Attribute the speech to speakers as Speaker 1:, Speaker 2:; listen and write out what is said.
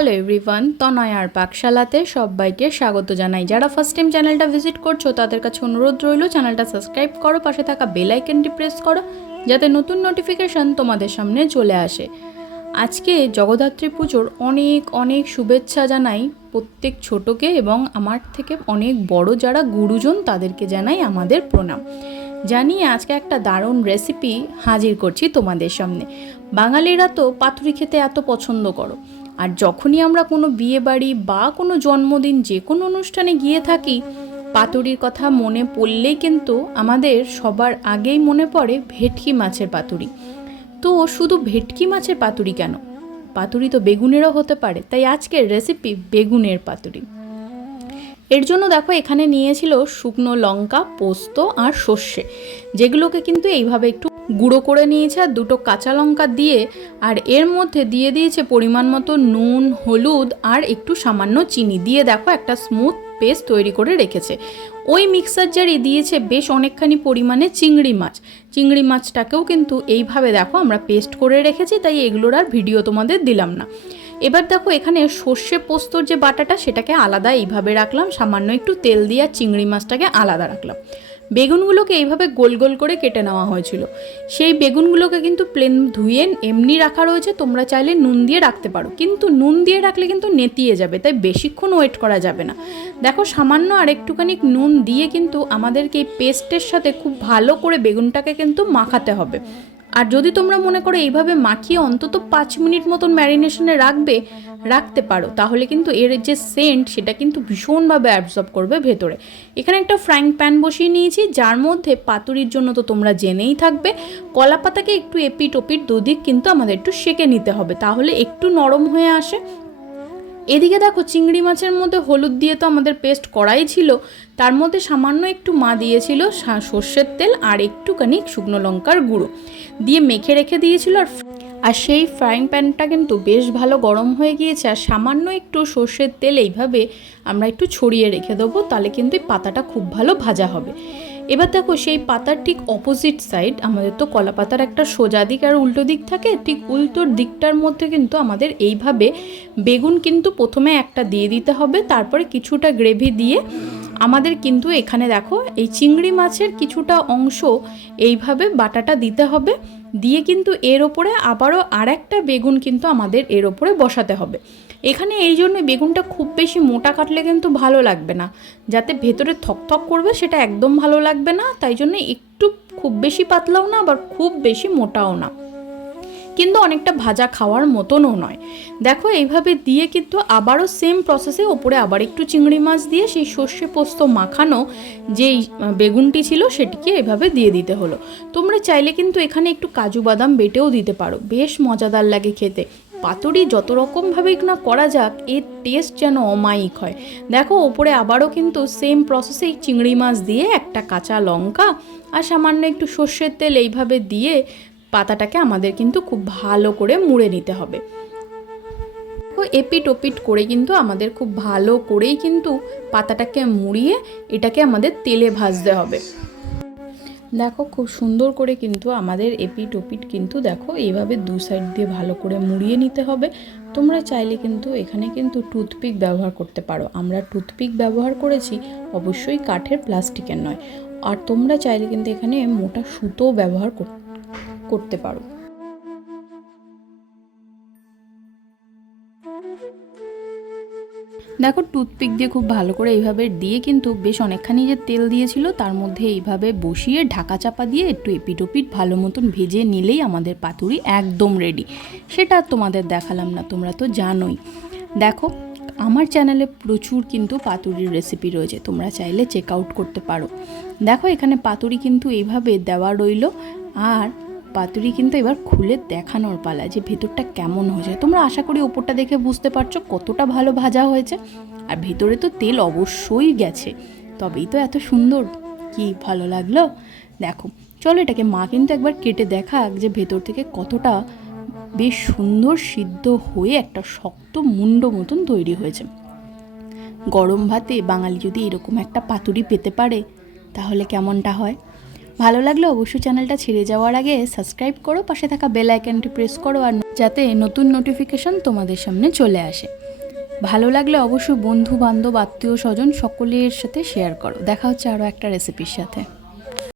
Speaker 1: Hello everyone তনয়ার পাকশালাতে সবাইকে স্বাগত জানাই। যারা ফার্স্ট টাইম চ্যানেলটা ভিজিট করছ, তাদের কাছে অনুরোধ রইল চ্যানেলটা সাবস্ক্রাইব করো, পাশে থাকা বেল আইকনটি প্রেস করো, যাতে নতুন নোটিফিকেশন তোমাদের সামনে চলে আসে। আজকে জগদ্ধাত্রী পুজোর অনেক অনেক শুভেচ্ছা জানাই প্রত্যেক ছোটকে এবং আমার থেকে অনেক বড় যারা গুরুজন, তাদেরকে জানাই আমাদের প্রণাম। জানিয়ে আজকে একটা দারুণ রেসিপি হাজির করছি তোমাদের সামনে। বাঙালিরা তো পাতুরি খেতে এত পছন্দ করো। আর যখনই আমরা কোনো বিয়ে বাড়ি বা কোনো জন্মদিন যে কোনো অনুষ্ঠানে গিয়ে থাকি, পাতুরির কথা মনে পড়লেই কিন্তু আমাদের সবার আগেই মনে পড়ে ভেটকি মাছের পাতুরি। তো শুধু ভেটকি মাছের পাতুরি কেন? পাতুরি তো বেগুনেরও হতে পারে, তাই আজকের রেসিপি বেগুনের পাতুরি। এর জন্য দেখো এখানে নিয়েছিল শুকনো লঙ্কা, পোস্ত আর সর্ষে। যেগুলোকে কিন্তু এইভাবে একটু গুঁড়ো করে নিয়েছে আর দুটো কাঁচা লঙ্কা দিয়ে, আর এর মধ্যে দিয়ে দিয়েছে পরিমাণ মতো নুন, হলুদ আর একটু সামান্য চিনি। দিয়ে দেখো একটা স্মুথ পেস্ট তৈরি করে রেখেছে। ওই মিক্সার জারি দিয়েছে বেশ অনেকখানি পরিমাণে চিংড়ি মাছ। চিংড়ি মাছটাকেও কিন্তু এইভাবে দেখো আমরা পেস্ট করে রেখেছি, তাই এগুলোর আর ভিডিও তোমাদের দিলাম না। এবার দেখো এখানে সর্ষে পোস্তর যে বাটাটা, সেটাকে আলাদা এইভাবে রাখলাম, সামান্য একটু তেল দিয়ে আর চিংড়ি মাছটাকে আলাদা রাখলাম। বেগুনগুলোকে এইভাবে গোল গোল করে কেটে নেওয়া হয়েছিল। সেই বেগুনগুলোকে কিন্তু প্লেন ধুয়ে এমনি রাখা রয়েছে, তোমরা চাইলে নুন দিয়ে রাখতে পারো। কিন্তু নুন দিয়ে রাখলে কিন্তু নেতিয়ে যাবে, তাই বেশিক্ষণ ওয়েট করা যাবে না। দেখো, সামান্য আর একটুখানি নুন দিয়ে কিন্তু আমাদেরকে এই পেস্টের সাথে খুব ভালো করে বেগুনটাকে কিন্তু মাখাতে হবে। আর যদি তোমরা মনে করো এইভাবে মাখিয়ে অন্তত পাঁচ মিনিট মতন ম্যারিনেশনে রাখবে, রাখতে পারো, তাহলে কিন্তু এর যে সেন্ট সেটা কিন্তু ভীষণভাবে অ্যাবজর্ব করবে ভেতরে। এখানে একটা ফ্রাইং প্যান বসিয়ে নিয়েছি, যার মধ্যে পাতুরির জন্য তো তোমরা জেনেই থাকবে। কলা পাতাকে একটু এপিট ওপিট দুদিক কিন্তু আমাদের একটু সেকে নিতে হবে, তাহলে একটু নরম হয়ে আসে এদিকে দেখো চিংড়ি মাছের মধ্যে হলুদ দিয়ে তো আমাদের পেস্ট করাই ছিল, তার মধ্যে সামান্য একটু মা দিয়েছিল সর্ষের তেল আর একটুখানি শুকনো লঙ্কার গুঁড়ো দিয়ে মেখে রেখে দিয়েছিল আর আর সেই ফ্রাইং প্যানটা কিন্তু বেশ ভালো গরম হয়ে গিয়েছে, আর সামান্য একটু সর্ষের তেল এইভাবে আমরা একটু ছড়িয়ে রেখে দেবো, তাহলে কিন্তু এই পাতাটা খুব ভালো ভাজা হবে। এবার দেখো সেই পাতার ঠিক অপোজিট সাইড আমাদের তো কলা পাতার একটা সোজা দিক আর উল্টো দিক থাকে, ঠিক উল্টোর দিকটার মধ্যে কিন্তু আমাদের এইভাবে বেগুন কিন্তু প্রথমে একটা দিয়ে দিতে হবে, তারপরে কিছুটা গ্রেভি দিয়ে আমাদের কিন্তু এখানে দেখো এই চিংড়ি মাছের কিছুটা অংশ এইভাবে বাটাটা দিতে হবে। দিয়ে কিন্তু এর ওপরে আবারও আর একটা বেগুন কিন্তু আমাদের এর ওপরে বসাতে হবে। এখানে এই জন্য বেগুনটা খুব বেশি মোটা কাটলে কিন্তু ভালো লাগবে না। যাতে ভেতরে থকথক করবে সেটা একদম ভালো লাগবে না, তাই জন্য একটু খুব বেশি পাতলাও না, আবার খুব বেশি মোটাও না। কিন্তু অনেকটা ভাজা খাওয়ার মতনও নয়। দেখো, এইভাবে দিয়ে কিন্তু আবারও সেম প্রসেসে ওপরে আবার একটু চিংড়ি মাছ দিয়ে সেই সর্ষে পোস্ত মাখানো যেই বেগুনটি ছিল সেটিকে এভাবে দিয়ে দিতে হলো। তোমরা চাইলে কিন্তু এখানে একটু কাজু বাদাম বেটেও দিতে পারো। বেশ মজাদার লাগে খেতে। পাতুরি যত রকমভাবেই না করা যাক, এর টেস্ট যেন অমায়িক হয়। দেখো, ওপরে আবারও কিন্তু সেম প্রসেসেই চিংড়ি মাছ দিয়ে একটা কাঁচা লঙ্কা আর সামান্য একটু সর্ষের তেল এইভাবে দিয়ে পাতাটাকে আমাদের কিন্তু খুব ভালো করে মুড়ে নিতে হবে। এপিট ওপিট করে কিন্তু আমাদের খুব ভালো করেই কিন্তু পাতাটাকে মুড়িয়ে এটাকে আমাদের তেলে ভাজতে হবে। দেখো, খুব সুন্দর করে কিন্তু আমাদের এপিট ওপিট কিন্তু দেখো, এইভাবে দু সাইড দিয়ে ভালো করে মুড়িয়ে নিতে হবে। তোমরা চাইলে কিন্তু এখানে কিন্তু টুথপিক ব্যবহার করতে পারো। আমরা টুথপিক ব্যবহার করেছি, অবশ্যই কাঠের প্লাস্টিকের নয়। আর তোমরা চাইলে কিন্তু এখানে মোটা সুতো ব্যবহার করতে পারো। দেখো, টুথপিক দিয়ে খুব ভালো করে এইভাবে দিয়ে কিন্তু বেশ অনেকখানি যে তেল দিয়েছিল, তার মধ্যে এইভাবে বসিয়ে ঢাকা চাপা দিয়ে একটু এপিটোপিট ভালো মতন ভেজে নিলেই আমাদের পাতুরি একদম রেডি সেটা তোমাদের দেখালাম না, তোমরা তো জানোই। দেখো, আমার চ্যানেলে প্রচুর কিন্তু পাতুরির রেসিপি রয়েছে, তোমরা চাইলে চেক আউট করতে পারো। দেখো, এখানে পাতুরি কিন্তু এইভাবে দেওয়া রইল, আর পাতুরি কিন্তু এবার খুলে দেখানোর পালা যে ভেতরটা কেমন হয়েছে। তোমরা আশা করি ওপরটা দেখে বুঝতে পারছ কতটা ভালো ভাজা হয়েছে। আর ভেতরে তো তেল অবশ্যই গেছে। তবেই তো এত সুন্দর। কি ভালো লাগল? দেখো, চলো এটাকে মা কিন্তু একবার কেটে দেখাক যে ভেতর থেকে কতটা বেশ সুন্দর সিদ্ধ হয়ে একটা শক্ত মুন্ড মতন তৈরি হয়েছে। গরম ভাতে বাঙালি যদি এরকম একটা পাতুরি পেতে পারে, তাহলে কেমনটা হয়? ভালো লাগলে অবশ্যই চ্যানেলটা ছেড়ে যাওয়ার আগে সাবস্ক্রাইব করো, পাশে থাকা বেল আইকনটি প্রেস করো আর যাতে নতুন নোটিফিকেশন তোমাদের সামনে চলে আসে। ভালো লাগলে অবশ্যই বন্ধু বান্ধব আত্মীয় স্বজন সকলের সাথে শেয়ার করো। দেখা হচ্ছে আরও একটা রেসিপির সাথে।